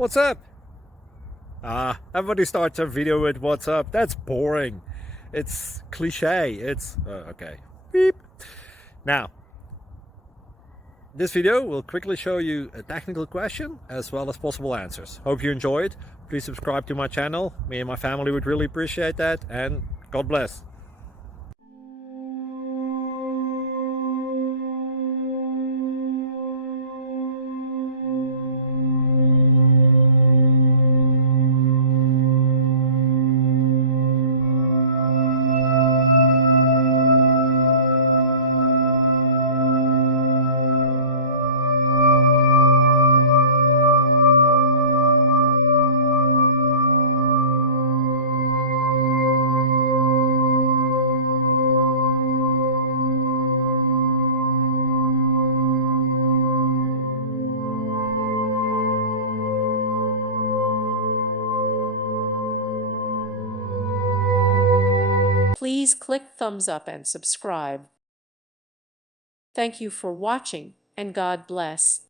What's up? Everybody starts a video with what's up. That's boring. It's cliche. It's okay. Beep. Now, this video will quickly show you a technical question as well as possible answers. Hope you enjoyed. Please subscribe to my channel. Me and my family would really appreciate that, and God bless. Please click thumbs up and subscribe. Thank you for watching, and God bless.